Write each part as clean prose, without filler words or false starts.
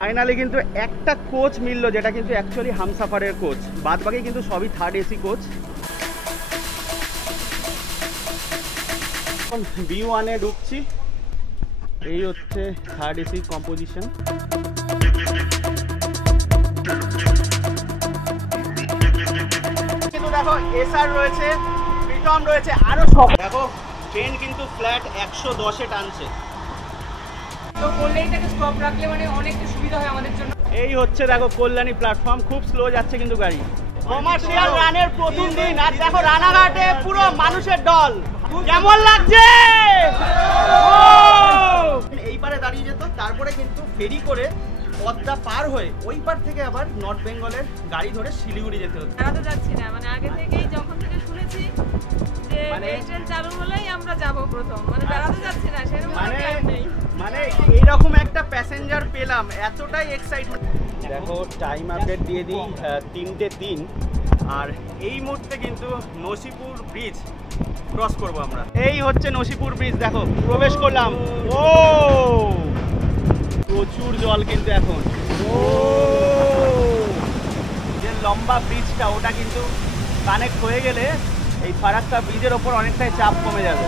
Finally কিন্তু একটা coach মিললো, যেটা কিন্তু অ্যাকচুয়ালি হামসাফারের কোচ, বাদ বাকি কিন্তু সবই থার্ড এসি কোচ। B1-এ ঢুকছি, এই হচ্ছে থার্ড এসি কম্পোজিশন। কিন্তু দেখো এসআর রয়েছে, প্রীতম রয়েছে, আরো সব। দেখো ট্রেন কিন্তু ফ্ল্যাট 110-এ টানছে, তো কল্যাণীটাকে স্টপ রাখলে মানে অনেক সুবিধা হয় আমাদের জন্য। এই হচ্ছে দেখো কল্যাণী প্ল্যাটফর্ম, খুব স্লো যাচ্ছে কিন্তু গাড়ি। কমার্শিয়াল রানের প্রথম দিন, আর দেখো রানাঘাটে পুরো মানুষের দল। কেমন লাগছে? এই পারে দাঁড়িয়ে যেত, তারপরে কিন্তু ফেরি করে পদ্মা পার হয়ে ওই পার থেকে আবার নর্থ বেঙ্গলের গাড়ি ধরে শিলিগুড়ি যেতে হতো। বেড়াতে যাচ্ছি না, মানে আগে থেকেই যখন থেকে শুনেছি যে ট্রেন চালু হলেই আমরা যাব প্রথম, মানে বেড়াতে যাচ্ছি না সেরকম প্ল্যান নেই। মানে এইরকম একটা প্যাসেঞ্জার পেলাম, এতটাই এক্সাইটমেন্ট। দেখো টাইম আপডেট দিয়ে দিই, 3:03, আর এই মুহূর্তে কিন্তু নসিপুর ব্রিজ ক্রস করবো আমরা। এই হচ্ছে নসিপুর ব্রিজ, দেখো প্রবেশ করলাম। ও প্রচুর জল কিন্তু এখন। ও যে লম্বা ব্রিজটা ওটা কিন্তু কানেক্ট হয়ে গেলে এই ফারাক্কা ব্রিজের ওপর অনেকটাই চাপ কমে যাবে।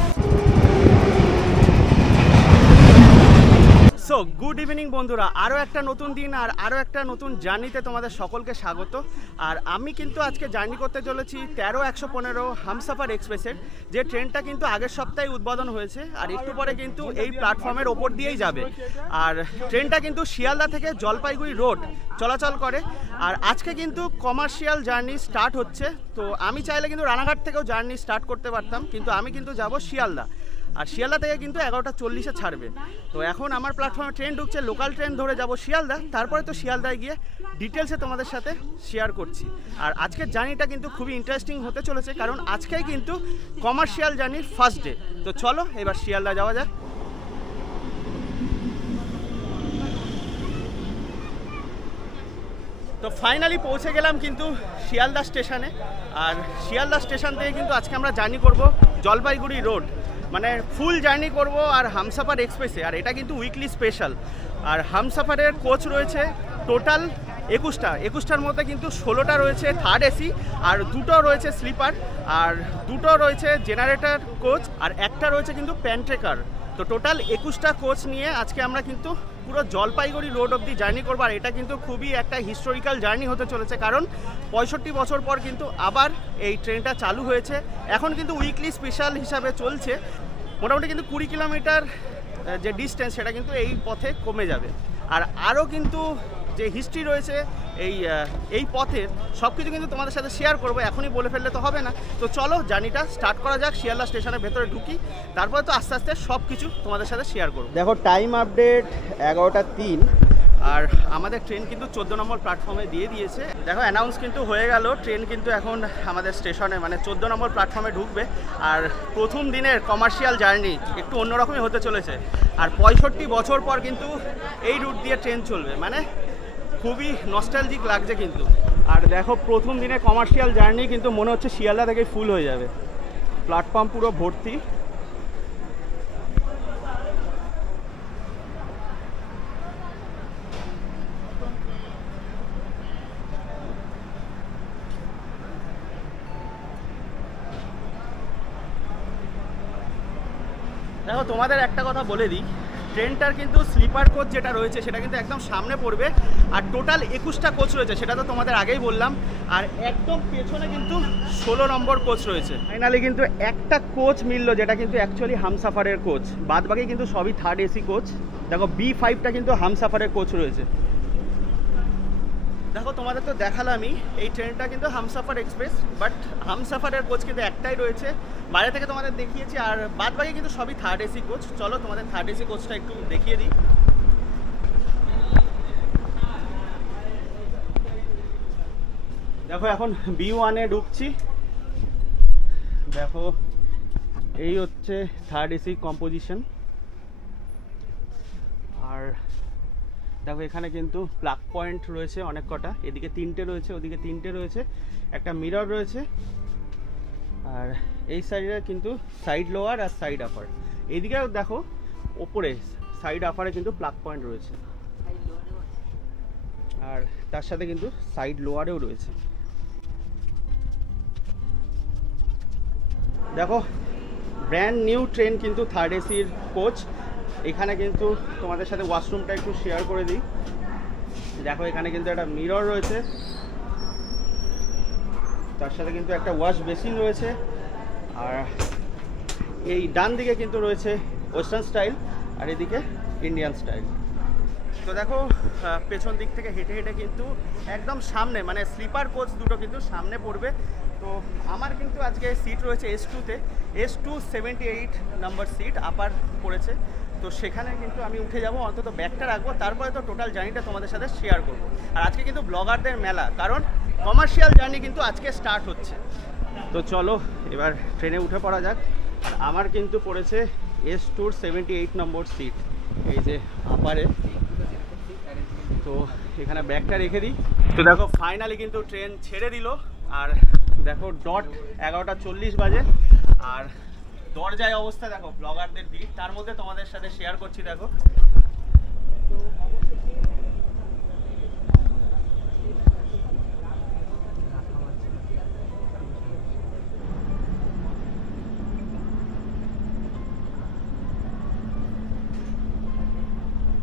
সো গুড ইভিনিং বন্ধুরা, আরও একটা নতুন দিন আর আরও একটা নতুন জার্নিতে তোমাদের সকলকে স্বাগত। আর আমি কিন্তু আজকে জার্নি করতে চলেছি 13-115 হামসাফার এক্সপ্রেসের, যে ট্রেনটা কিন্তু আগের সপ্তাহে উদ্বোধন হয়েছে, আর একটু পরে কিন্তু এই প্ল্যাটফর্মের ওপর দিয়েই যাবে। আর ট্রেনটা কিন্তু শিয়ালদা থেকে জলপাইগুড়ি রোড চলাচল করে। আর আজকে কিন্তু কমার্শিয়াল জার্নি স্টার্ট হচ্ছে। তো আমি চাইলে কিন্তু রানাঘাট থেকেও জার্নি স্টার্ট করতে পারতাম, কিন্তু আমি কিন্তু যাব শিয়ালদা, আর শিয়ালদা থেকে কিন্তু 11:40-এ ছাড়বে। তো এখন আমার প্ল্যাটফর্মে ট্রেন ঢুকছে, লোকাল ট্রেন ধরে যাব শিয়ালদা, তারপরে তো শিয়ালদায় গিয়ে ডিটেলসে তোমাদের সাথে শেয়ার করছি। আর আজকের জার্নিটা কিন্তু খুবই ইন্টারেস্টিং হতে চলেছে, কারণ আজকেই কিন্তু কমার্শিয়াল জার্নির ফার্স্ট ডে। তো চলো এবার শিয়ালদা যাওয়া যাক। তো ফাইনালি পৌঁছে গেলাম কিন্তু শিয়ালদা স্টেশনে। আর শিয়ালদা স্টেশন থেকে কিন্তু আজকে আমরা জার্নি করব জলপাইগুড়ি রোড, মানে ফুল জার্নি করব আর হামসাফার এক্সপ্রেসে। আর এটা কিন্তু উইকলি স্পেশাল। আর হামসাফারের কোচ রয়েছে টোটাল 21টার মধ্যে কিন্তু 16টা রয়েছে থার্ড এসি, আর 2টো রয়েছে স্লিপার, আর 2টো রয়েছে জেনারেটর কোচ, আর একটা রয়েছে কিন্তু প্যান্ট্রেকার। তো টোটাল 21টা কোচ নিয়ে আজকে আমরা কিন্তু পুরো জলপাইগুড়ি রোড অবধি জার্নি করবো। আর এটা কিন্তু খুবই একটা হিস্টোরিক্যাল জার্নি হতে চলেছে, কারণ 65 বছর পর কিন্তু আবার এই ট্রেনটা চালু হয়েছে। এখন কিন্তু উইকলি স্পেশাল হিসাবে চলছে। মোটামুটি কিন্তু 20 কিলোমিটার যে ডিস্টেন্স সেটা কিন্তু এই পথে কমে যাবে। আর আরও কিন্তু যে হিস্ট্রি রয়েছে এই পথের, সব কিছু কিন্তু তোমাদের সাথে শেয়ার করবো। এখনই বলে ফেললে তো হবে না। তো চলো জার্নিটা স্টার্ট করা যাক, শিয়ালদা স্টেশনের ভেতরে ঢুকি, তারপরে তো আস্তে আস্তে সব কিছু তোমাদের সাথে শেয়ার করবো। দেখো টাইম আপডেট 11:03, আর আমাদের ট্রেন কিন্তু 14 নম্বর প্ল্যাটফর্মে দিয়ে দিয়েছে। দেখো অ্যানাউন্স কিন্তু হয়ে গেল, ট্রেন কিন্তু এখন আমাদের স্টেশনে মানে 14 নম্বর প্ল্যাটফর্মে ঢুকবে। আর প্রথম দিনের কমার্শিয়াল জার্নি একটু অন্যরকমই হতে চলেছে। আর 65 বছর পর কিন্তু এই রুট দিয়ে ট্রেন চলবে, মানে খুবই নস্টালজিক লাগছে কিন্তু। আর দেখো প্রথম দিনে কমার্শিয়াল জার্নি কিন্তু মনে হচ্ছে শিয়ালদা থেকে ফুল হয়ে যাবে, প্ল্যাটফর্ম পুরো ভর্তি। দেখো তোমাদের একটা কথা বলে দিই, ট্রেনটার কিন্তু স্লিপার কোচ যেটা রয়েছে সেটা কিন্তু একদম সামনে পড়বে, আর টোটাল 21টা কোচ রয়েছে, সেটা তো তোমাদের আগেই বললাম। আর একদম পেছনে কিন্তু 16 নম্বর কোচ রয়েছে। ফাইনালি কিন্তু একটা কোচ মিললো, যেটা কিন্তু অ্যাকচুয়ালি হামসাফারের কোচ, বাদ বাকি কিন্তু সবই থার্ড এসি কোচ। দেখো B5টা কিন্তু হামসাফারের কোচ রয়েছে। দেখো তোমাদের তো দেখালামই, এই ট্রেনটা কিন্তু হামসাফার এক্সপ্রেস, বাট হামসাফারের কোচ কিন্তু একটাই রয়েছে, বাইরে থেকে তোমাদের দেখিয়েছি। আর বাদ বাকি কিন্তু সবই থার্ড এসি কোচ। চলো তোমাদের থার্ড এসি কোচটা একটু দেখিয়ে দিই। দেখো এখন B1-এ ঢুকছি, দেখো এই হচ্ছে থার্ড এসি কম্পোজিশন। আর দেখো এখানে কিন্তু প্লাগ পয়েন্ট রয়েছে অনেক কটা, এদিকে 3টে রয়েছে, ওদিকে 3টে রয়েছে, একটা মিরর রয়েছে। আর এই সাইডে কিন্তু সাইড লোয়ার আর সাইড আপার, এইদিকেও দেখো ওপরে সাইড আপারে কিন্তু প্লাগ পয়েন্ট রয়েছে, আর তার সাথে কিন্তু সাইড লোয়ারেও রয়েছে। দেখো ব্র্যান্ড নিউ ট্রেন কিন্তু থার্ড এসির কোচ। এখানে কিন্তু তোমাদের সাথে ওয়াশরুমটা একটু শেয়ার করে দিই। দেখো এখানে কিন্তু একটা মিরর রয়েছে, তার সাথে কিন্তু একটা ওয়াশ বেসিন রয়েছে, আর এই ডান দিকে কিন্তু রয়েছে ওয়েস্টার্ন স্টাইল আর এদিকে ইন্ডিয়ান স্টাইল। তো দেখো পেছন দিক থেকে হেঁটে হেঁটে কিন্তু একদম সামনে, মানে স্লিপার কোচ দুটো কিন্তু সামনে পড়বে। তো আমার কিন্তু আজকে সিট রয়েছে S2-তে, S2 78 নাম্বার সিট আপার পড়েছে। তো সেখানে কিন্তু আমি উঠে যাব, অন্তত ব্যাগটা রাখবো, তারপরে তো টোটাল জার্নিটা তোমাদের সাথে শেয়ার করবো। আর আজকে কিন্তু ব্লগারদের মেলা, কারণ কমার্শিয়াল জার্নি কিন্তু আজকে স্টার্ট হচ্ছে। তো চলো এবার ট্রেনে উঠে পড়া যাক। আর আমার কিন্তু পড়েছে S2 78 নম্বর সিট, এই যে আপারে। তো এখানে ব্যাগটা রেখে দিই। তো দেখো ফাইনালি কিন্তু ট্রেন ছেড়ে দিল, আর দেখো ডট 11:40 বাজে, আর দরজায় অবস্থা দেখো ব্লগারদের ভিড়, তার মধ্যে তোমাদের সাথে শেয়ার করছি। দেখো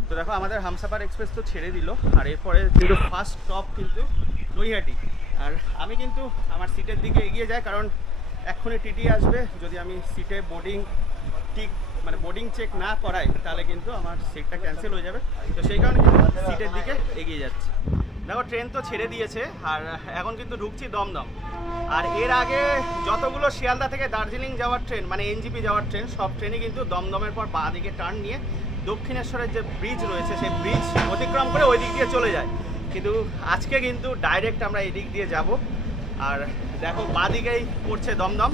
তো দেখো আমাদের হামসাফার এক্সপ্রেস তো ছেড়ে দিল, আর এরপরে কিন্তু ফার্স্ট স্টপ কিন্তু নৈহাটি। আর আমি কিন্তু আমার সিটের দিকে এগিয়ে যাই, কারণ এক্ষুনি টিটি আসবে। যদি আমি সিটে বোর্ডিং চেক না করাই তাহলে কিন্তু আমার সিটটা ক্যান্সেল হয়ে যাবে। তো সেই কারণে কিন্তু সিটের দিকে এগিয়ে যাচ্ছে। দেখো ট্রেন তো ছেড়ে দিয়েছে, আর এখন কিন্তু ঢুকছি দমদম। আর এর আগে যতগুলো শিয়ালদা থেকে দার্জিলিং যাওয়ার ট্রেন, মানে এনজিপি যাওয়ার ট্রেন, সব ট্রেনই কিন্তু দমদমের পর বাঁ দিকে টার্ন নিয়ে দক্ষিণেশ্বরের যে ব্রিজ রয়েছে সেই ব্রিজ অতিক্রম করে ওই দিক দিয়ে চলে যায়। কিন্তু আজকে কিন্তু ডাইরেক্ট আমরা এই দিক দিয়ে যাব। আর দেখো বাঁ দিকেই পড়ছে দমদম।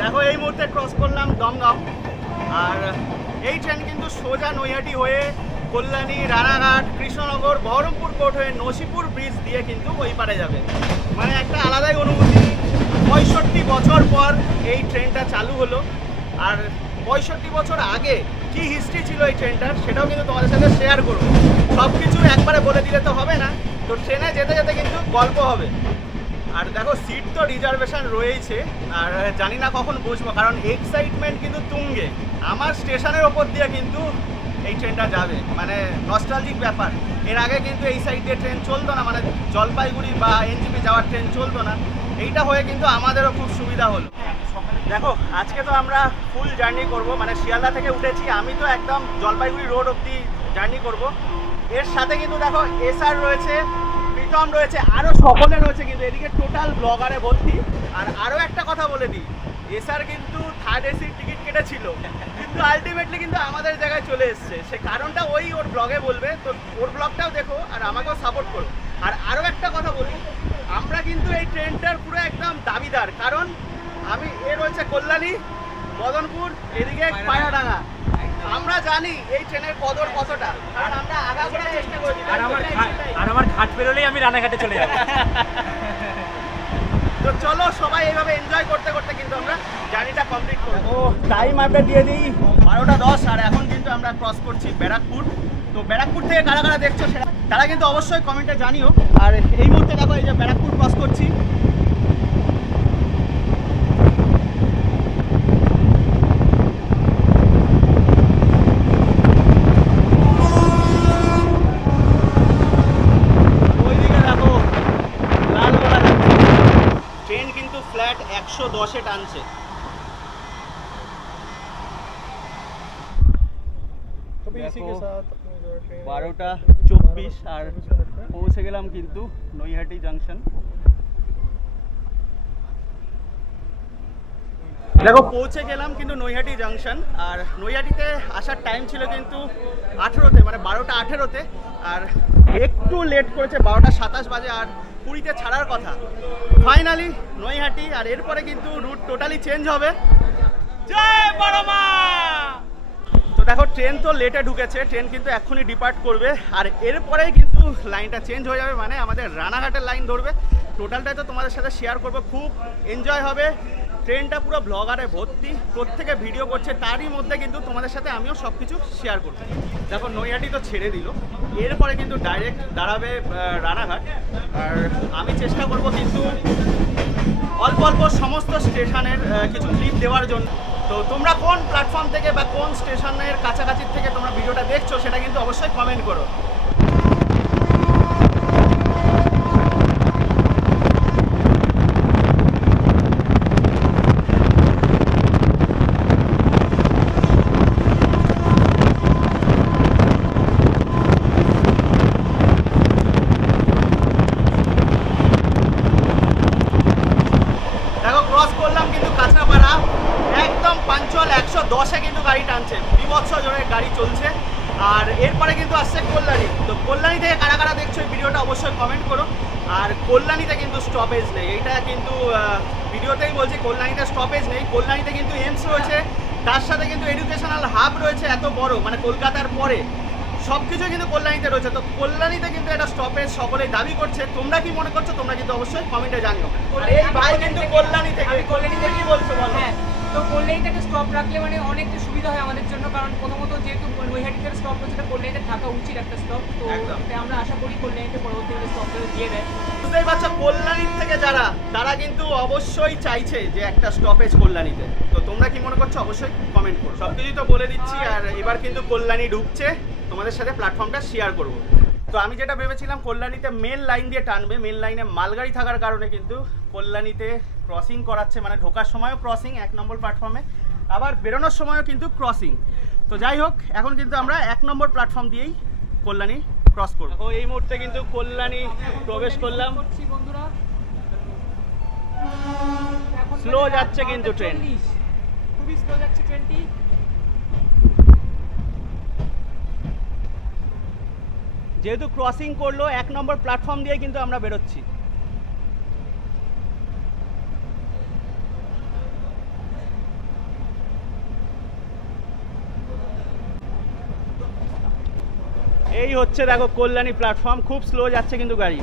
দেখো এই মুহূর্তে ক্রস করলাম দমদম, আর এই ট্রেন কিন্তু সোজা নৈহাটি হয়ে কল্যাণী, রানাঘাট, কৃষ্ণনগর, বহরমপুর কোর্ট হয়ে নসিপুর ব্রিজ দিয়ে কিন্তু ওই পারে যাবে। মানে একটা আলাদাই অনুভূতি। 65 বছর পর এই ট্রেনটা চালু হলো, আর 65 বছর আগে কি হিস্ট্রি ছিল এই ট্রেনটার সেটাও কিন্তু তোমাদের সাথে শেয়ার করবো। সব কিছু একবারে বলে দিলে তো হবে না, তো ট্রেনে যেতে যেতে কিন্তু গল্প হবে। আর দেখো সিট তো রিজার্ভেশন রয়েছে, আর জানি না কখন বসবো, কারণ এক্সাইটমেন্ট কিন্তু তুঙ্গে। আমার স্টেশনের ওপর দিয়ে কিন্তু এই ট্রেনটা যাবে, মানে নস্টালজিক ব্যাপার। এর আগে কিন্তু এই সাইড দিয়ে ট্রেন চলতো না, মানে জলপাইগুড়ি বা এনজিপি যাওয়ার ট্রেন চলতো না। এইটা হয়ে কিন্তু আমাদেরও খুব সুবিধা হলো। দেখো আজকে তো আমরা ফুল জার্নি করব, মানে শিয়ালদা থেকে উঠেছি, আমি তো একদম জলপাইগুড়ি রোড অবধি জার্নি করব। এর সাথে কিন্তু দেখো এসআর রয়েছে, প্রীতম রয়েছে, আরও সকলে রয়েছে কিন্তু এদিকে টোটাল ব্লগারে ভর্তি। আর আরও একটা কথা বলে দিই, এসআর কিন্তু থার্ড এসির টিকিট কেটেছিল, কিন্তু আলটিমেটলি কিন্তু আমাদের জায়গায় চলে এসছে। সে কারণটা ওর ব্লগে বলবে, তো ওর ব্লগটাও দেখো আর আমাকেও সাপোর্ট করো। আর আরও একটা কথা বলি, আমরা কিন্তু এই ট্রেনটার পুরো একদম দাবিদার, কারণ আমি রয়েছে কল্যাণী, মদনপুর, এদিকে পায়রাডাঙ্গা। আমরা জানি এই ট্রেনের কদর কতটা, কারণ আমরা আগাগোড়া চেষ্টা করেছি। আর আমার ঘাট পেরোলেই আমি রানাঘাটে চলে যাব। তো চলো সবাই এইভাবে এনজয় করতে করতে কিন্তু আমরা জার্নিটা কমপ্লিট করবো। টাইম আপডেট দিয়ে দিই 12:10, আর এখন কিন্তু আমরা ক্রস করছি ব্যারাকপুর। তো ব্যারাকপুর থেকে কারা কারা দেখছো সেটা তারা কিন্তু অবশ্যই কমেন্টে জানিও। আর এই মুহূর্তে দেখো এই যে ব্যারাকপুর ক্রস করছি। ট্রেন কিন্তু ফ্ল্যাট 110-এ টানছে। इसी के साथ 12:24 আর পৌঁছে গেলাম কিন্তু নৈহাটি জাংশন। দেখো পৌঁছে গেলাম কিন্তু নৈহাটি জাংশন। আর নৈহাটিতে আসার টাইম ছিল কিন্তু 18-তে, মানে 12:18-তে, আর একটু লেট করেছে, 12:27 বাজে। আর পুরীতে ছাড়ার কথা ফাইনালি নৈহাটি। আর এরপরে কিন্তু রুট টোটালি চেঞ্জ হবে। জয় বড় মা। তো দেখো ট্রেন তো লেটে ঢুকেছে, ট্রেন কিন্তু এক্ষুনি ডিপার্ট করবে, আর এরপরেই কিন্তু লাইনটা চেঞ্জ হয়ে যাবে, মানে আমাদের রানাঘাটের লাইন ধরবে। টোটালটাই তো তোমাদের সাথে শেয়ার করবো, খুব এনজয় হবে। ট্রেনটা পুরো ব্লগারে ভর্তি, প্রত্যেকে ভিডিও করছে, তারই মধ্যে কিন্তু তোমাদের সাথে আমিও সব কিছু শেয়ার করবো। দেখো নৈহাটি তো ছেড়ে দিল, এরপরে কিন্তু ডাইরেক্ট দাঁড়াবে রানাঘাট। আর আমি চেষ্টা করবো কিন্তু অল্প অল্প সমস্ত স্টেশনের কিছু ক্লিপ দেওয়ার জন্য। তো তোমরা কোন প্ল্যাটফর্ম থেকে বা কোন স্টেশনের কাছাকাছি থেকে তোমরা ভিডিওটা দেখছো সেটা কিন্তু অবশ্যই কমেন্ট করো। গাড়ি চলছে, আর এরপরে কিন্তু আসছে কল্যাণী। তো কল্যাণী থেকে কারা কারা দেখছো এই ভিডিওটা অবশ্যই কমেন্ট করো। আর কল্যাণীতে কিন্তু স্টপেজ নেই, এইটা কিন্তু ভিডিওতেই বলছি, কল্যাণীতে স্টপেজ নেই। কল্যাণীতে কিন্তু এমস রয়েছে, তার সাথে কিন্তু এডুকেশনাল হাব রয়েছে এত বড়, মানে কলকাতার পরে সব কিছু কিন্তু কল্যাণীতে রয়েছে। তো কল্যাণীতে কিন্তু একটা স্টপেজ সকলেই দাবি করছে। তোমরা কি মনে করছো তোমরা কিন্তু অবশ্যই কমেন্টে জানিও। এই ভাই কিন্তু কল্যাণী থেকে, কল্যাণী থেকে কি বলছো বলো? তো কল্যাণীতে একটা স্টপ রাখলে মানে অনেকটা সুবিধা হয় আমাদের জন্য, কারণ প্রথমত যেহেতু নৈহাটিতে স্টপ রয়েছে, কল্যাণীতে থাকা উচিত একটা স্টপ। তো আমরা আশা করি কল্যাণীতে পরবর্তীতে স্টপটা দিয়ে দেয়। বুঝতেই পারছো কল্যাণীর থেকে যারা, তারা কিন্তু অবশ্যই চাইছে যে একটা স্টপেজ কল্যাণীতে। তো তোমরা কি মনে করছো অবশ্যই কমেন্ট করো। সব কিছুই তো বলে দিচ্ছি, আর এবার কিন্তু কল্যাণী ঢুকছে, তোমাদের সাথে প্ল্যাটফর্মটা শেয়ার করবো। তো আমি যেটা ভেবেছিলাম কল্যাণীতে মেন লাইন দিয়ে টানবে, মেন লাইনে মালগাড়ি থাকার কারণে কিন্তু কল্যাণীতে ক্রসিং করাচ্ছে, মানে ঢোকার সময়ও ক্রসিং 1 নম্বর প্ল্যাটফর্মে, আবার বেরোনোর সময়ও কিন্তু ক্রসিং। তো যাই হোক, এখন কিন্তু আমরা 1 নম্বর প্ল্যাটফর্ম দিয়েই কল্যাণী ক্রস করবো। এই মুহূর্তে কিন্তু কল্যাণী প্রবেশ করলাম। বন্ধুরা স্লো যাচ্ছে কিন্তু ট্রেন, খুবই স্লো যাচ্ছে ট্রেনটি। যেহেতু ক্রসিং করলো 1 নম্বর প্ল্যাটফর্ম দিয়ে কিন্তু আমরা বেরোচ্ছি। এই হচ্ছে দেখো কল্যাণী প্ল্যাটফর্ম, খুব স্লো যাচ্ছে কিন্তু গাড়ি।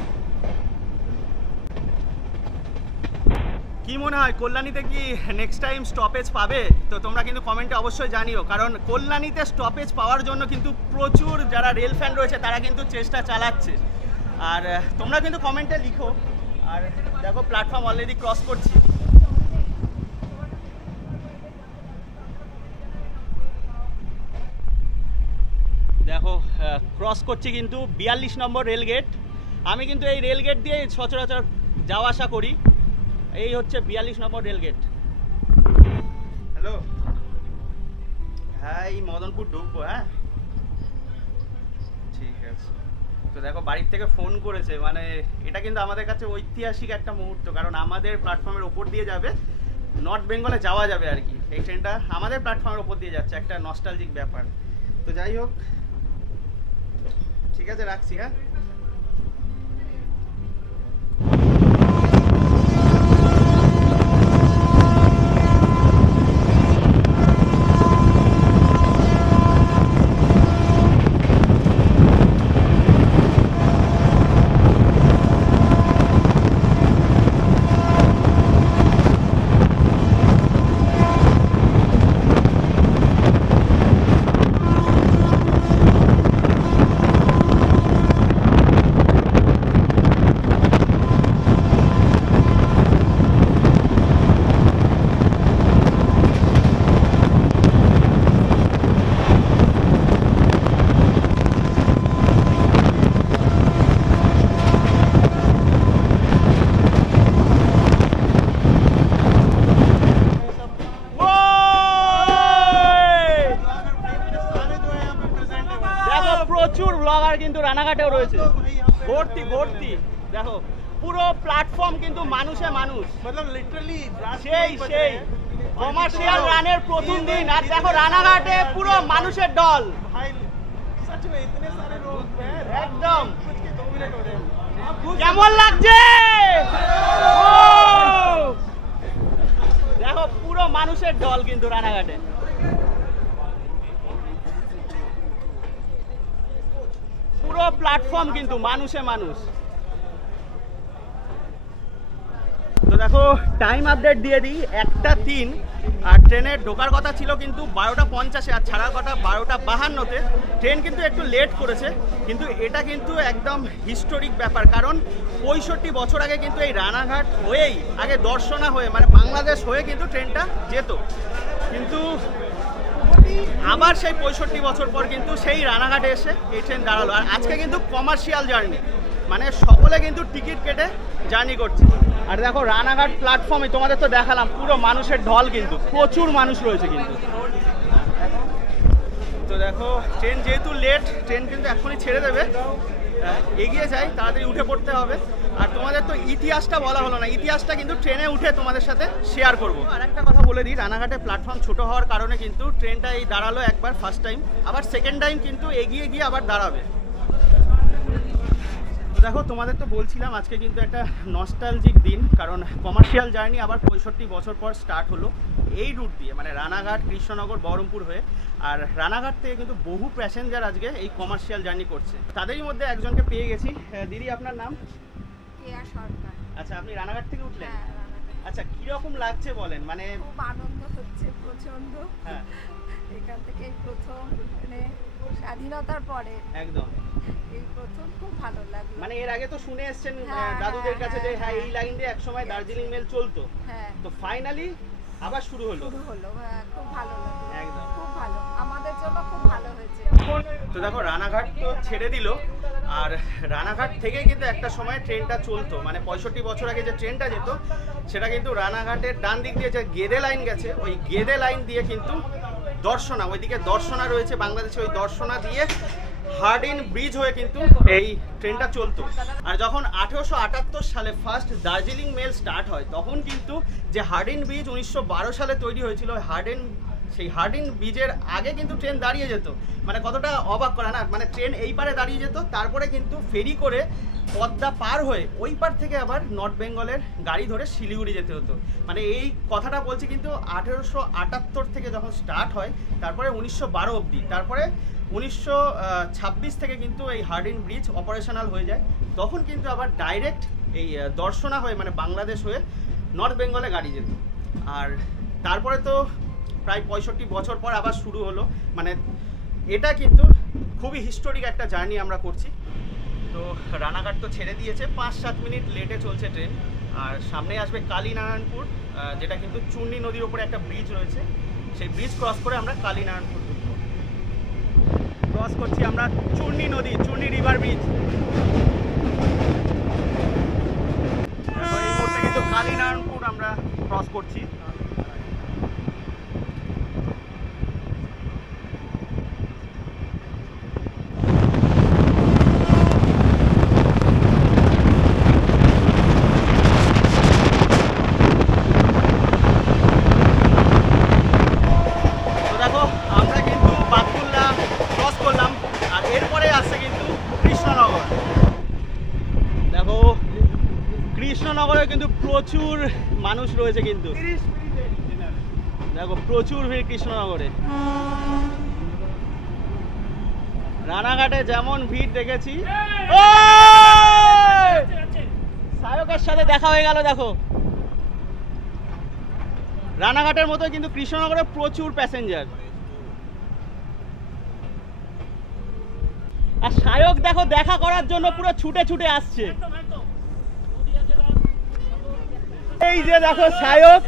কি মনে হয় কল্যাণীতে কি নেক্সট টাইম স্টপেজ পাবে? তো তোমরা কিন্তু কমেন্টে অবশ্যই জানিও, কারণ কল্যাণীতে স্টপেজ পাওয়ার জন্য কিন্তু প্রচুর যারা রেল ফ্যান রয়েছে তারা কিন্তু চেষ্টা চালাচ্ছে। আর তোমরা কিন্তু কমেন্টে লিখো। আর দেখো প্ল্যাটফর্ম অলরেডি ক্রস করছি। দেখো ক্রস করছি কিন্তু 42 নম্বর রেল গেট। আমি কিন্তু এই রেল গেট দিয়ে সচরাচর যাওয়া আসা করি। এই হচ্ছে 42 নম্বর রেল গেট। হ্যালো, হ্যাঁ এই মদনপুর ঢুকবো। হ্যাঁ ঠিক আছে। তো দেখো বাড়ির থেকে ফোন করেছে, মানে এটা কিন্তু আমাদের কাছে ঐতিহাসিক একটা মুহূর্ত, কারণ আমাদের প্ল্যাটফর্মের ওপর দিয়ে যাবে, নর্থ বেঙ্গলে যাওয়া যাবে আর কি। এই ট্রেনটা আমাদের প্ল্যাটফর্মের ওপর দিয়ে যাচ্ছে, একটা নস্টালজিক ব্যাপার। তো যাই হোক, ঠিক আছে রাখছি। হ্যাঁ প্রচুর ব্লগার কিন্তু রানাঘাটেও রয়েছে, ভর্তি ভর্তি। দেখো পুরো প্ল্যাটফর্ম কিন্তু মানুষে মানুষ, मतलब লিটারালি সেই কমার্শিয়াল রানের প্রথম দিন, আর দেখো রানাঘাটে পুরো মানুষের দল। একদম কেমন লাগছে? দেখো পুরো মানুষের দল কিন্তু রানাঘাটে। পুরো প্ল্যাটফর্ম কিন্তু মানুষে মানুষ। তো দেখো টাইম আপডেট দিয়ে দিই, 1:03, আর ট্রেনের ঢোকার কথা ছিল কিন্তু 12:50-এ, আর ছাড়ার কথা 12:52-তে। ট্রেন কিন্তু একটু লেট করেছে, কিন্তু এটা কিন্তু একদম হিস্টোরিক ব্যাপার, কারণ 65 বছর আগে কিন্তু এই রানাঘাট হয়েই, আগে দর্শনা হয়ে মানে বাংলাদেশ হয়ে কিন্তু ট্রেনটা যেত, কিন্তু আবার সেই 65 বছর পর কিন্তু সেই রানাঘাটে এসে এই ট্রেন দাঁড়ালো। আর আজকে কিন্তু কমার্শিয়াল জার্নি, মানে সকলে কিন্তু টিকিট কেটে জার্নি করছে। আর দেখো রানাঘাট প্ল্যাটফর্মে তোমাদের তো দেখালাম পুরো মানুষের ঢল, কিন্তু প্রচুর মানুষ রয়েছে কিন্তু। তো দেখো ট্রেন যেহেতু লেট, ট্রেন কিন্তু এখনই ছেড়ে দেবে, এগিয়ে যাই, তাড়াতাড়ি উঠে পড়তে হবে। আর তোমাদের তো ইতিহাসটা বলা হলো না, ইতিহাসটা কিন্তু ট্রেনে উঠে তোমাদের সাথে শেয়ার করবো। আর একটা কথা বলে দিই, রানাঘাটে প্ল্যাটফর্ম ছোট হওয়ার কারণে কিন্তু ট্রেনটা এই দাঁড়ালো একবার ফার্স্ট টাইম, আবার সেকেন্ড টাইম কিন্তু এগিয়ে গিয়ে আবার দাঁড়াবে। দেখো তোমাদের তো বলছিলাম আজকে কিন্তু একটা নস্টালজিক দিন, কারণ কমার্শিয়াল জার্নি আবার 65 বছর পর স্টার্ট হলো এই রুট দিয়ে, মানে রানাঘাট, কৃষ্ণনগর, বহরমপুর হয়ে। আর রানাঘাট থেকে কিন্তু বহু প্যাসেঞ্জার আজকে এই কমার্শিয়াল জার্নি করছে। তাদেরই মধ্যে একজনকে পেয়ে গেছি। দিদি আপনার নাম? কেয়া সরকার। আচ্ছা, আপনি রানাঘাট থেকে উঠলেন? হ্যাঁ, রানাঘাট। আচ্ছা, কিরকম লাগছে বলেন? মানে খুব আনন্দ হচ্ছে প্রচন্ড। হ্যাঁ, এখান থেকে প্রথম মানে স্বাধীনতার পরে একদম এই প্রথম খুব ভালো লাগলো। মানে এর আগে তো শুনে এসেছেন হ্যাঁ, দাদুদের কাছে যে হ্যাঁ, হ্যাঁ এই লাইন দিয়ে একসময় দার্জিলিং মেল চলতো, হ্যাঁ, তো ফাইনালি আবার শুরু হলো। হ্যাঁ, খুব ভালো লাগলো, একদম খুব ভালো, আমাদের জন্য খুব ভালো হয়েছে। তো দেখো রানাঘাট তো ছেড়ে দিল, আর রানাঘাট থেকে কিন্তু একটা সময় ট্রেনটা চলতো, মানে 65 বছর আগে যে ট্রেনটা যেত সেটা কিন্তু রানাঘাটের ডান দিক দিয়ে যে গেদে লাইন গেছে, ওই গেদে লাইন দিয়ে কিন্তু দর্শনা, ওইদিকে দর্শনা রয়েছে বাংলাদেশে, ওই দর্শনা দিয়ে হার্ডিন ব্রিজ হয়ে কিন্তু এই ট্রেনটা চলতো। আর যখন 1878 সালে ফার্স্ট দার্জিলিং মেল স্টার্ট হয়, তখন কিন্তু যে হার্ডিন ব্রিজ 1912 সালে তৈরি হয়েছিল, সেই হার্ডিন ব্রিজের আগে কিন্তু ট্রেন দাঁড়িয়ে যেত। মানে কতটা অবাক করা না, মানে ট্রেন এই পারে দাঁড়িয়ে যেত, তারপরে কিন্তু ফেরি করে পদ্মা পার হয়ে ওই পার থেকে আবার নর্থ বেঙ্গলের গাড়ি ধরে শিলিগুড়ি যেতে হতো। মানে এই কথাটা বলছি কিন্তু 1878 থেকে যখন স্টার্ট হয়, তারপরে 1912 অবধি, তারপরে 1926 থেকে কিন্তু এই হার্ডিন ব্রিজ অপারেশনাল হয়ে যায়। তখন কিন্তু আবার ডাইরেক্ট এই দর্শনা হয়ে মানে বাংলাদেশ হয়ে নর্থ বেঙ্গলে গাড়ি যেত। আর তারপরে তো প্রায় 65 বছর পর আবার শুরু হলো। মানে এটা কিন্তু খুবই হিস্টোরিক একটা জার্নি আমরা করছি। তো রানাঘাট তো ছেড়ে দিয়েছে, 5-7 মিনিট লেটে চলছে ট্রেন। আর সামনে আসবে কালীনারায়ণপুর, যেটা কিন্তু চূর্ণী নদীর উপরে একটা ব্রিজ রয়েছে, সেই ব্রিজ ক্রস করে আমরা কালীনারায়ণপুর ঢুকবো। ক্রস করছি আমরা চূর্ণী নদী, চূর্ণী রিভার ব্রিজ। এই মুহূর্তে কিন্তু কালীনারায়ণপুর আমরা ক্রস করছি। কৃষ্ণনগরে কিন্তু প্রচুর মানুষ রয়েছে, কিন্তু দেখো প্রচুর ভিড় কৃষ্ণনগরে। রানাঘাটে যেমন ভিড় দেখেছি, সায়কের সাথে দেখা হয়ে গেল। দেখো রানাঘাটের মতো কিন্তু কৃষ্ণনগরে প্রচুর প্যাসেঞ্জার। আর সায়ক দেখো দেখা করার জন্য পুরো ছুটে ছুটে আসছে। এই যে দেখো সায়ক,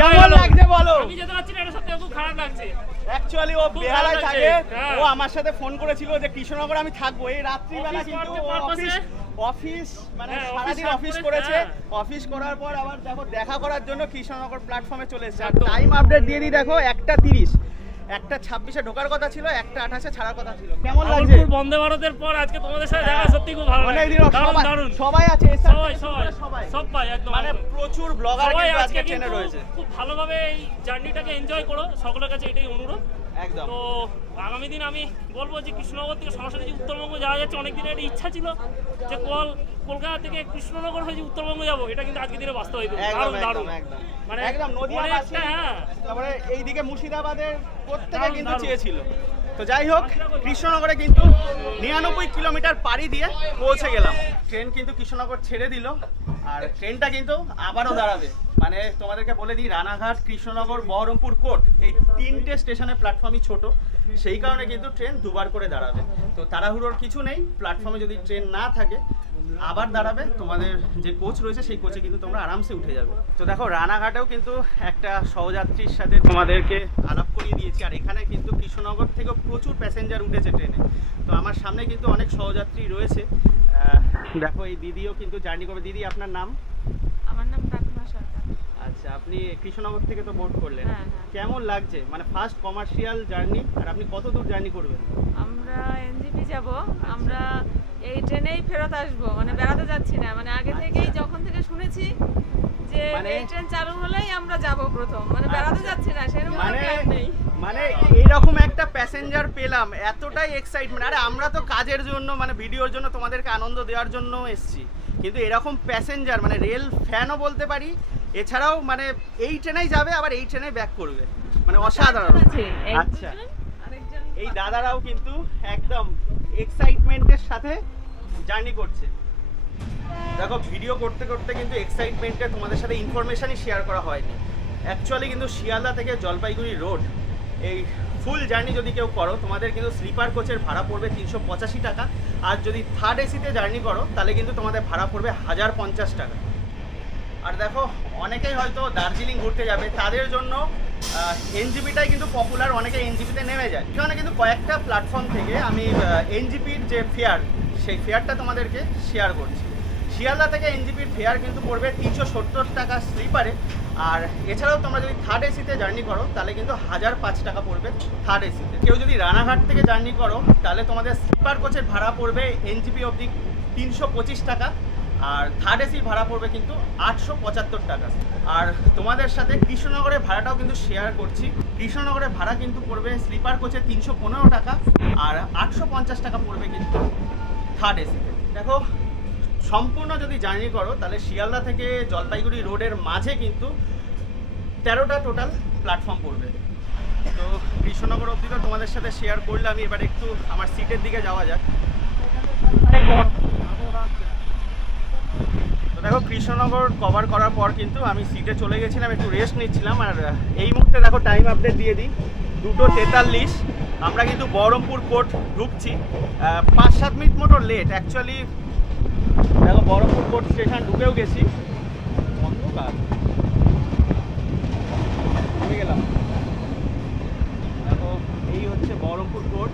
কেমন লাগছে বলো? আমি যেতে পারছি না, এটা সত্যি খুব খারাপ লাগছে। অ্যাকচুয়ালি ও বেহালায় থাকে, ও আমার সাথে ফোন করেছিল যে কৃষ্ণনগরে আমি থাকবো এই রাত্রিবেলা, কিন্তু অফিস মানে সারাদিন অফিস করেছে, অফিস করার পর আবার দেখো দেখা করার জন্য কৃষ্ণনগর প্ল্যাটফর্মে চলে এসেছে। আর টাইম আপডেট দিয়ে দিই, দেখো 1:30, 1:26-এ ঢোকার কথা ছিল, 1:28-এ ছাড়ার কথা ছিল। কেমন লাগছে? বন্দে ভারতের পর আজকে তোমাদের সাথে দেখা সত্যি খুব ভালো লাগছে। দারুণ সবাই আছে, সবাই একদম, মানে প্রচুর ব্লগার কিন্তু আজকে ট্রেনে রয়েছে। খুব ভালোভাবে এই জার্নিটাকে এনজয় করো, সকলের কাছে এটাই অনুরোধ। একদম। তো আগামী দিন আমি বলবো যে কৃষ্ণনগর থেকে সরাসরি যে উত্তরবঙ্গ যাওয়া যাচ্ছে, অনেক দিনের একটা ইচ্ছা ছিল যে কলকাতা থেকে কৃষ্ণনগর হয়ে যে উত্তরবঙ্গ যাবো, এটা কিন্তু আজকে দিনে বাস্তব হয়ে যাবে। দারুণ মানে একদম নদিয়াবাসী, তারপরে এইদিকে মুর্শিদাবাদের প্রত্যেকে কিন্তু চেয়েছিল। তো যাই হোক, কৃষ্ণনগরে কিন্তু 99 কিলোমিটার পাড়ি দিয়ে পৌঁছে গেলাম। ট্রেন কিন্তু কৃষ্ণনগর ছেড়ে দিল, আর ট্রেনটা কিন্তু আবারও দাঁড়াবে। মানে তোমাদেরকে বলে দিই, রানাঘাট, কৃষ্ণনগর, বহরমপুর, কোর্ট, এই 3টে স্টেশনের প্ল্যাটফর্মই ছোট, সেই কারণে কিন্তু ট্রেন দুবার করে দাঁড়াবে। তো তাড়াহুড়োর কিছু নেই, প্ল্যাটফর্মে যদি ট্রেন না থাকে আবার দাঁড়াবে, তোমাদের যে কোচ রয়েছে সেই কোচে কিন্তু তোমরা আরামসে উঠে যাবে। তো দেখো, রানাঘাটেও কিন্তু একটা সহযাত্রীর সাথে তোমাদেরকে আলাপ করিয়ে দিয়েছি, আর এখানে কিন্তু কৃষ্ণনগর থেকেও প্রচুর প্যাসেঞ্জার উঠেছে ট্রেনে। তো আমার সামনে কিন্তু অনেক সহযাত্রী রয়েছে। দেখো, এই দিদিও কিন্তু জার্নি করবে। দিদি, আপনার নাম? আমার নাম প্রার্থনা সরকার। আচ্ছা, আপনি কৃষ্ণনগর থেকে তো বোর্ড করলেন, হ্যাঁ। কেমন লাগছে? মানে ফার্স্ট কমার্শিয়াল জার্নি, আর আপনি কত দূর জার্নি করবেন? আমরা এনজিপি যাব, আমরা এই ট্রেনেই ফেরত আসবো, মানে বেড়াতে যাচ্ছি না। মানে আগে থেকেই যখন থেকে শুনেছি যে এই ট্রেন চালু হলেই আমরা যাব প্রথম, মানে বেড়াতে যাচ্ছি না, সেরকম কোনো প্ল্যান নেই। মানে এইরকম একটা প্যাসেঞ্জার পেলাম, এতটাই এক্সাইটমেন্ট। আরে আমরা তো কাজের জন্য, মানে ভিডিওর জন্য, তোমাদেরকে আনন্দ দেওয়ার জন্য এসেছি, কিন্তু এরকম প্যাসেঞ্জার, মানে রেল ফ্যানও বলতে পারি, এছাড়াও মানে এই ট্রেনেই যাবে আবার এই ট্রেনে ব্যাক করবে, মানে অসাধারণ। আচ্ছা, এই দাদারাও কিন্তু একদম এক্সাইটমেন্টের সাথে জার্নি করছে। দেখো, ভিডিও করতে করতে কিন্তু এক্সাইটমেন্টে তোমাদের সাথে ইনফরমেশনই শেয়ার করা হয়নি। অ্যাকচুয়ালি কিন্তু শিয়ালদা থেকে জলপাইগুড়ি রোড এই ফুল জার্নি যদি কেউ করো, তোমাদের কিন্তু স্লিপার কোচের ভাড়া পড়বে 385 টাকা, আর যদি থার্ড এসিতে জার্নি করো তাহলে কিন্তু তোমাদের ভাড়া পড়বে 1050 টাকা। আর দেখো, অনেকেই হয়তো দার্জিলিং ঘুরতে যাবে, তাদের জন্য এনজিপিটাই কিন্তু পপুলার, অনেকে এনজিপিতে নেমে যায়। এখানে কিন্তু কয়েকটা প্ল্যাটফর্ম থেকে আমি এনজিপির যে ফেয়ার, সেই ফেয়ারটা তোমাদেরকে শেয়ার করছি। শিয়ালদা থেকে এনজিপির ফেয়ার কিন্তু পড়বে 370 টাকা স্লিপারে, আর এছাড়াও তোমরা যদি থার্ড এসিতে জার্নি করো তাহলে কিন্তু 1005 টাকা পড়বে থার্ড এসিতে। কেউ যদি রানাঘাট থেকে জার্নি করো তাহলে তোমাদের স্লিপার কোচের ভাড়া পড়বে এনজিপি অবধি 325 টাকা, আর থার্ড এসির ভাড়া পড়বে কিন্তু 875 টাকা। আর তোমাদের সাথে কৃষ্ণনগরের ভাড়াটাও কিন্তু শেয়ার করছি। কৃষ্ণনগরের ভাড়া কিন্তু পড়বে স্লিপার কোচে 315 টাকা, আর 850 টাকা পড়বে কিন্তু থার্ড এসিতে। দেখো, সম্পূর্ণ যদি জার্নি করো তাহলে শিয়ালদা থেকে জলপাইগুড়ি রোডের মাঝে কিন্তু 13টা টোটাল প্ল্যাটফর্ম পড়বে। তো কৃষ্ণনগর অবধি তো তোমাদের সাথে শেয়ার করলাম, এবার একটু আমার সিটের দিকে যাওয়া যাক। তো দেখো, কৃষ্ণনগর কভার করার পর কিন্তু আমি সিটে চলে গেছিলাম, একটু রেস্ট নিচ্ছিলাম। আর এই মুহূর্তে দেখো, টাইম আপডেট দিয়ে দিই, 2:43। আমরা কিন্তু বহরমপুর কোর্ট ঢুকছি, 5-7 মিনিট মতো লেট। অ্যাকচুয়ালি দেখো, বহরমপুর কোর্ট স্টেশন ঢুকেও গেছি, অন্ধকার ঢুকে গেলাম। দেখো, এই হচ্ছে বহরমপুর কোর্ট।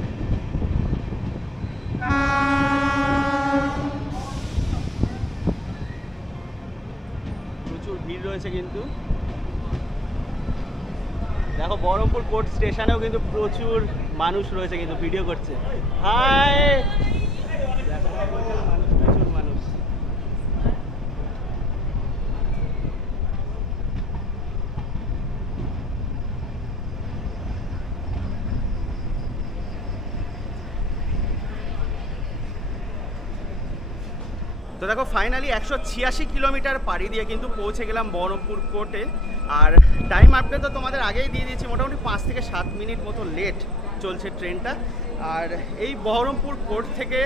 প্রচুর ভিড় রয়েছে কিন্তু। দেখো, বহরমপুর কোর্ট স্টেশনেও কিন্তু প্রচুর মানুষ রয়েছে, কিন্তু ভিডিও করছে। হাই, দেখো, প্রচুর মানুষ। তো দেখো, ফাইনালি 186 কিলোমিটার পাড়ি দিয়ে কিন্তু পৌঁছে গেলাম বহরমপুর কোর্টে। আর টাইম আপডেট তো তোমাদের আগেই দিয়ে দিয়েছি, মোটামুটি 5 থেকে 7 মিনিট মতো লেট চলছে ট্রেনটা। আর এই বহরমপুর কোর্ট থেকে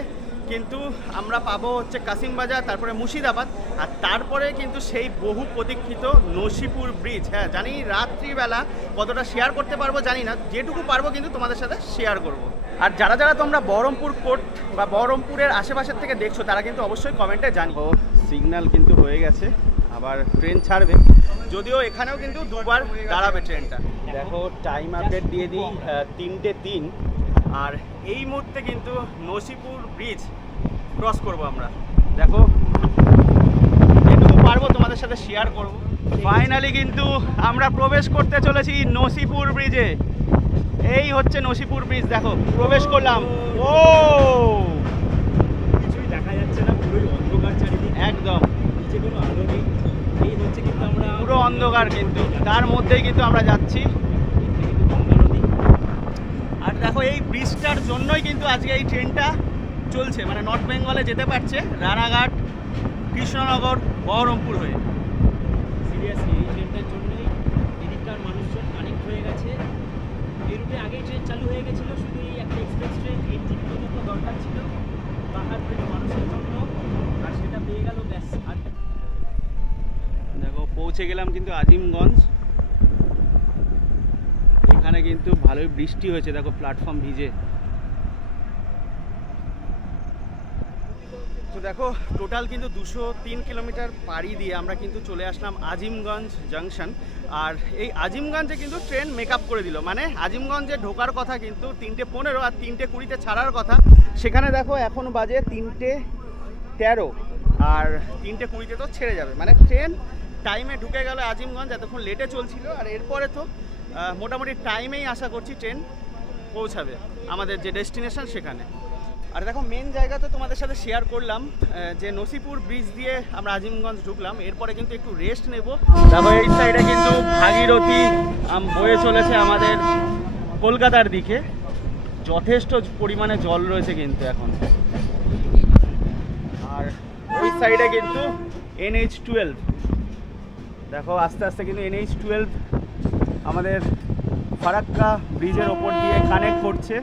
কিন্তু আমরা পাবো হচ্ছে কাসিমবাজার, তারপরে মুর্শিদাবাদ, আর তারপরে কিন্তু সেই বহু প্রতীক্ষিত নসিপুর ব্রিজ। হ্যাঁ, জানি রাত্রিবেলা কতটা শেয়ার করতে পারবো জানি না, যেটুকু পারবো কিন্তু তোমাদের সাথে শেয়ার করব। আর যারা যারা তোমরা বহরমপুর কোর্ট বা বহরমপুরের আশেপাশের থেকে দেখছো তারা কিন্তু অবশ্যই কমেন্টে জানিও। সিগন্যাল কিন্তু হয়ে গেছে, আবার ট্রেন ছাড়বে, যদিও এখানেও কিন্তু দুবার দাঁড়াবে ট্রেনটা। দেখো, টাইম আপডেট দিয়ে দিই, 3:03। আর এই মুহূর্তে কিন্তু নসিপুর ব্রিজ ক্রস করব আমরা। দেখো, যেটুকু পারবো তোমাদের সাথে শেয়ার করব। ফাইনালি কিন্তু আমরা প্রবেশ করতে চলেছি নসিপুর ব্রিজে। এই হচ্ছে নসিপুর ব্রিজ, দেখো প্রবেশ করলাম। ও, কিছুই দেখা যাচ্ছে না, পুরোই অন্ধকার চারিদিক, একদম নিচে কোনো আলো নেই। এই হচ্ছে কিন্তু আমরা পুরো অন্ধকার, কিন্তু তার মধ্যেই কিন্তু আমরা যাচ্ছি। আর দেখো, এই ব্রিজটার জন্যই কিন্তু আজকে এই ট্রেনটা চলছে, মানে নর্থ বেঙ্গলে যেতে পারছে রানাঘাট, কৃষ্ণনগর, বহরমপুর হয়ে। সিরিয়াসলি এই ট্রেনটার জন্যই এদিককার মানুষজন কানেক্ট হয়ে গেছে। এই রুটে আগেই ট্রেন চালু হয়ে গেছিলো, শুধু এই একটা এক্সপ্রেস ট্রেন এনজিপির মতো দরকার ছিল পাহাড়প্রেমী মানুষের জন্য, আর সেটা পেয়ে গেল ব্যাস। আর দেখো পৌঁছে গেলাম কিন্তু আজিমগঞ্জ। এখানে কিন্তু ভালোই বৃষ্টি হয়েছে, দেখো প্ল্যাটফর্ম ভিজে। তো দেখো টোটাল কিন্তু 203 কিলোমিটার পাড়ি দিয়ে আমরা কিন্তু চলে আসলাম আজিমগঞ্জ জাংশন। আর এই আজিমগঞ্জে কিন্তু ট্রেন মেকআপ করে দিল, মানে আজিমগঞ্জে ঢোকার কথা কিন্তু 3:15 আর 3:20 ছাড়ার কথা, সেখানে দেখো এখন বাজে 3:13 আর 3:20 তো ছেড়ে যাবে। মানে ট্রেন টাইমে ঢুকে গেল আজিমগঞ্জ, এতক্ষণ লেটে চলছিল। আর এরপরে তো মোটামুটি টাইমেই আশা করছি ট্রেন পৌঁছাবে আমাদের যে ডেস্টিনেশন সেখানে। আর দেখো মেন জায়গা তো তোমাদের সাথে শেয়ার করলাম যে নসিপুর ব্রিজ দিয়ে আমরা আজিমগঞ্জ ঢুকলাম, এরপরে কিন্তু একটু রেস্ট নেব। দেখো এই সাইডে কিন্তু ভাগীরথী বয়ে চলেছে আমাদের কলকাতার দিকে, যথেষ্ট পরিমাণে জল রয়েছে কিন্তু এখন। আর ওই সাইডে কিন্তু NH12, দেখো আস্তে আস্তে কিন্তু NH12 আমাদের ফারাক্কা ব্রিজের ওপর দিয়ে কানেক্ট করছে।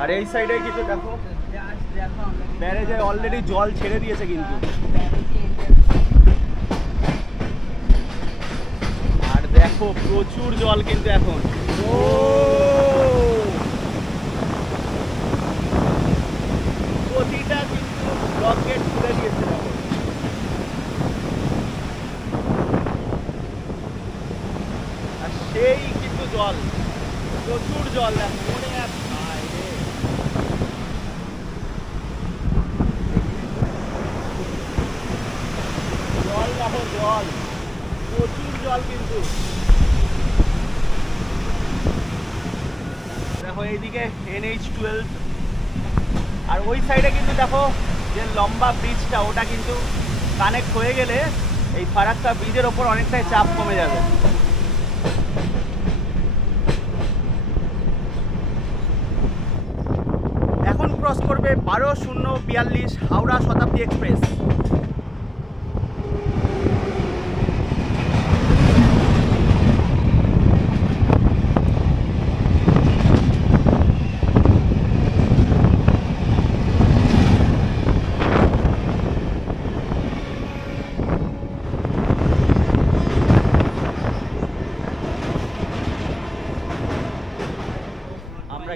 আর এই সাইডে কিন্তু দেখো ব্যারেজে অলরেডি জল ছেড়ে দিয়েছে কিন্তু। আর দেখো প্রচুর জল কিন্তু এখন। প্রতিটা কিন্তু ব্লক গেট খুলে দিয়েছে দেখো। আর সেই কিন্তু জল, প্রচুর জল দেখো, মনে জল, প্রচুর জল কিন্তু। দেখো এইদিকে NH12, আর ওই সাইডে কিন্তু দেখো যে লম্বা ব্রিজটা ওটা কিন্তু কানেক্ট হয়ে গেলে এই ফারাক্কা ব্রিজের ওপর অনেকটাই চাপ কমে যাবে। এখন ক্রস করবে 12:42 হাওড়া শতাব্দী এক্সপ্রেস।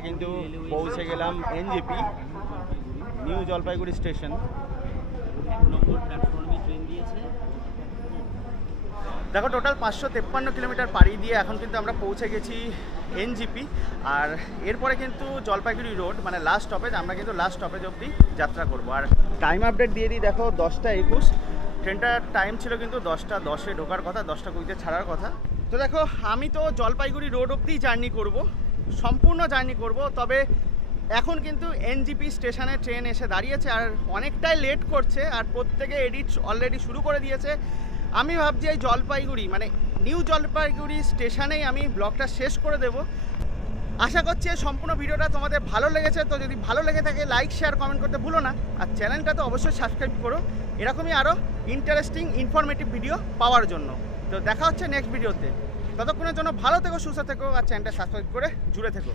কিন্তু পৌঁছে গেলাম NJP নিউ জলপাইগুড়ি স্টেশন। নম্বর প্ল্যাটফর্মে ট্রেন দিয়েছে। দেখো টোটাল 553 কিলোমিটার পাড়ি দিয়ে এখন কিন্তু আমরা পৌঁছে গেছি NJP। আর এরপরে কিন্তু জলপাইগুড়ি রোড মানে লাস্ট স্টপেজ, আমরা কিন্তু লাস্ট স্টপেজ অবধি যাত্রা করব। আর টাইম আপডেট দিয়ে দিই, দেখো 10:21, ট্রেনটার টাইম ছিল কিন্তু 10:10-এ ঢোকার কথা, 10:20-তে ছাড়ার কথা। তো দেখো আমি তো জলপাইগুড়ি রোড অবধি জার্নি করব, সম্পূর্ণ জার্নি করব। তবে এখন কিন্তু NJP স্টেশনে ট্রেন এসে দাঁড়িয়েছে আর অনেকটাই লেট করছে, আর প্রত্যেকে এডিট অলরেডি শুরু করে দিয়েছে। আমি ভাবছি এই জলপাইগুড়ি মানে নিউ জলপাইগুড়ি স্টেশনেই আমি ব্লগটা শেষ করে দেব। আশা করছি এই সম্পূর্ণ ভিডিওটা তোমাদের ভালো লেগেছে। তো যদি ভালো লেগে থাকে লাইক শেয়ার কমেন্ট করতে ভুলো না, আর চ্যানেলটা তো অবশ্যই সাবস্ক্রাইব করো এরকমই আরও ইন্টারেস্টিং ইনফরমেটিভ ভিডিও পাওয়ার জন্য। তো দেখা হচ্ছে নেক্সট ভিডিওতে, ততক্ষণের জন্য ভালো থেকো, সুস্থ থেকো, আর চ্যানেলটা সাবস্ক্রাইব করে জুড়ে থেকো।